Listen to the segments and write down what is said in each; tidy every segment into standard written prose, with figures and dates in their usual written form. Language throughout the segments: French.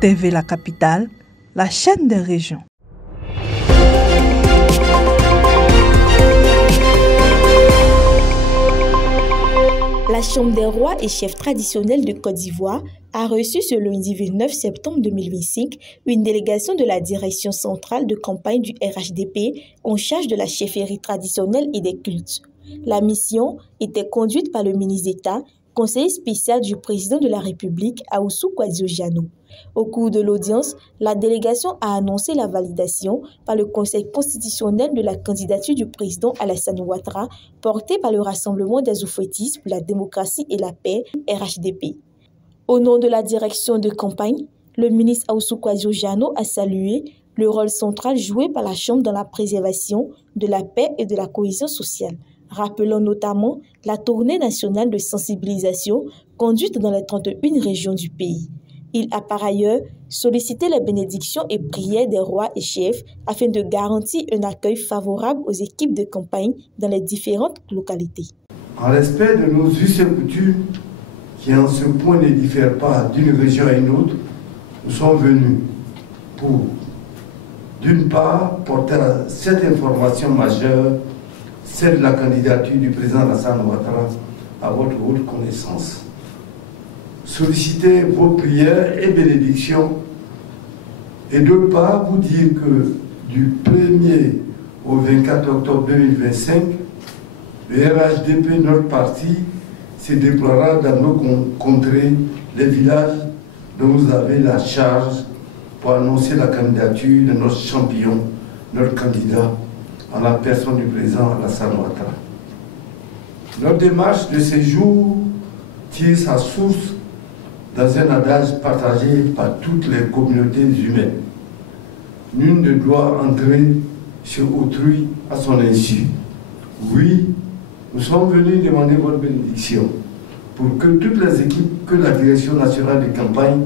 TV La Capitale, la chaîne des régions. La Chambre des rois et chefs traditionnels de Côte d'Ivoire a reçu ce lundi 29 septembre 2025 une délégation de la direction centrale de campagne du RHDP en charge de la chefferie traditionnelle et des cultes. La mission était conduite par le ministre d'État, conseiller spécial du président de la République, Ahoussou Kouadio-Diano. Au cours de l'audience, la délégation a annoncé la validation par le Conseil constitutionnel de la candidature du président Alassane Ouattara, portée par le Rassemblement des Oufouettistes pour la démocratie et la paix, RHDP. Au nom de la direction de campagne, le ministre Ahoussou Kouadio-Diano a salué le rôle central joué par la Chambre dans la préservation de la paix et de la cohésion sociale, rappelant notamment la tournée nationale de sensibilisation conduite dans les 31 régions du pays. Il a par ailleurs sollicité les bénédictions et prières des rois et chefs afin de garantir un accueil favorable aux équipes de campagne dans les différentes localités. En respect de nos us et coutumes, qui en ce point ne diffèrent pas d'une région à une autre, nous sommes venus pour, d'une part, porter cette information majeure, celle de la candidature du président Alassane Ouattara, à votre haute connaissance. Solliciter vos prières et bénédictions, et d'autre part, vous dire que du 1er au 24 octobre 2025, le RHDP, notre parti, se déploiera dans nos contrées, les villages dont vous avez la charge pour annoncer la candidature de notre champion, notre candidat, en la personne du président Alassane Ouattara. Notre démarche de ces jours tire sa source dans un adage partagé par toutes les communautés humaines. Nul ne doit entrer chez autrui à son insu. Oui, nous sommes venus demander votre bénédiction pour que toutes les équipes que la Direction nationale de campagne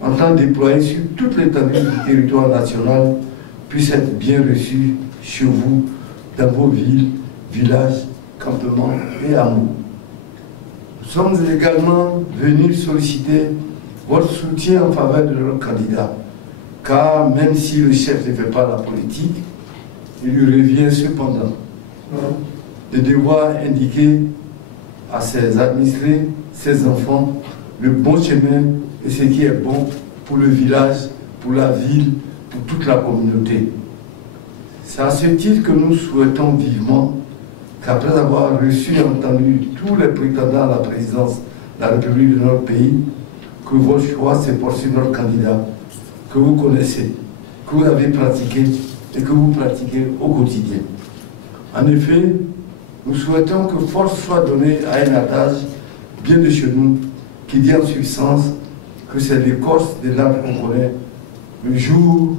entend déployer sur toute l'étendue du territoire national puissent être bien reçues chez vous, dans vos villes, villages, campements et hameaux. Nous sommes également venus solliciter votre soutien en faveur de notre candidat, car même si le chef ne fait pas la politique, il lui revient cependant de devoir indiquer à ses administrés, ses enfants, le bon chemin et ce qui est bon pour le village, pour la ville, pour toute la communauté. C'est à ce titre que nous souhaitons vivement qu'après avoir reçu et entendu tous les prétendants à la présidence de la République de notre pays, que votre choix se porte sur notre candidat, que vous connaissez, que vous avez pratiqué et que vous pratiquez au quotidien. En effet, nous souhaitons que force soit donnée à un adage bien de chez nous qui dit en substance que c'est l'écorce de l'arbre qu'on connaît le jour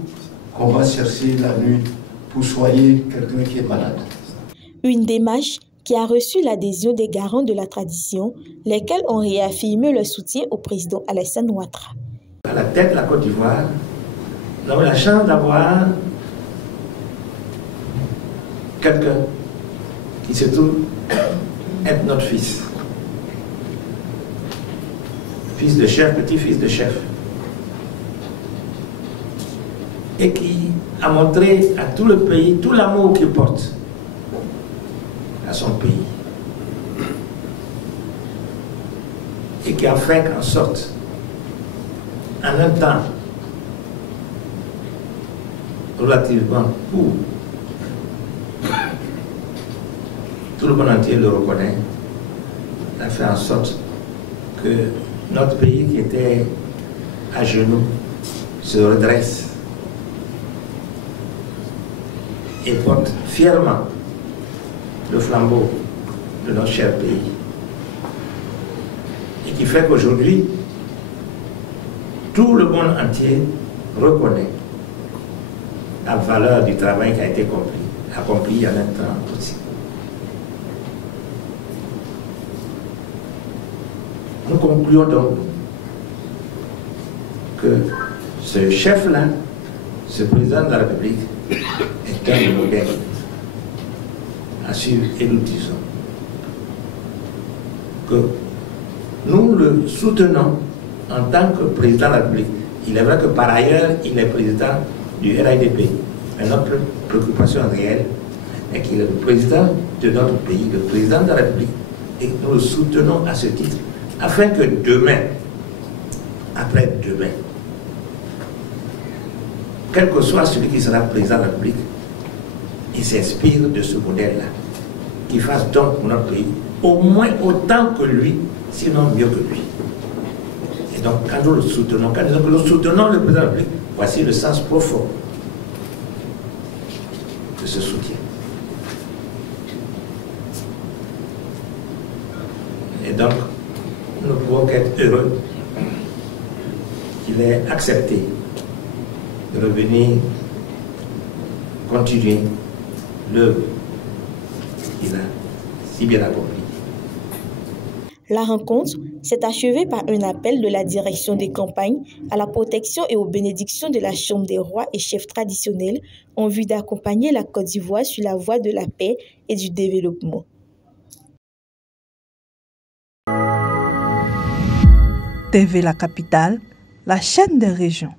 qu'on va chercher la nuit pour soigner quelqu'un qui est malade. Une démarche qui a reçu l'adhésion des garants de la tradition, lesquels ont réaffirmé leur soutien au président Alassane Ouattara. À la tête de la Côte d'Ivoire, nous avons la chance d'avoir quelqu'un qui se trouve être notre fils. Fils de chef, petit-fils de chef. Et qui a montré à tout le pays tout l'amour qu'il porte à son pays. Et qui a fait en sorte, en un temps relativement court, tout le monde entier le reconnaît, a fait en sorte que notre pays qui était à genoux se redresse et porte fièrement le flambeau de notre cher pays. Et qui fait qu'aujourd'hui, tout le monde entier reconnaît la valeur du travail qui a été accompli il y a longtemps aussi. Nous concluons donc que ce chef-là, ce président de la République, est un modèle à suivre et nous disons que nous le soutenons en tant que président de la République Il est vrai que par ailleurs, il est président du RHDP. Mais notre préoccupation réelle est qu'il est le président de notre pays, le président de la République. Et nous le soutenons à ce titre, afin que demain, après-demain, quel que soit celui qui sera président de la République, il s'inspire de ce modèle-là, qu'il fasse donc pour notre pays au moins autant que lui, sinon mieux que lui. Et donc, quand nous le soutenons, quand nous soutenons le président de la République, voici le sens profond de ce soutien. Et donc, nous ne pouvons qu'être heureux qu'il ait accepté de revenir continuer l'œuvre qu'il a si bien accomplie. La rencontre s'est achevée par un appel de la direction des campagnes à la protection et aux bénédictions de la Chambre des rois et chefs traditionnels en vue d'accompagner la Côte d'Ivoire sur la voie de la paix et du développement. TV La Capitale, la chaîne des régions.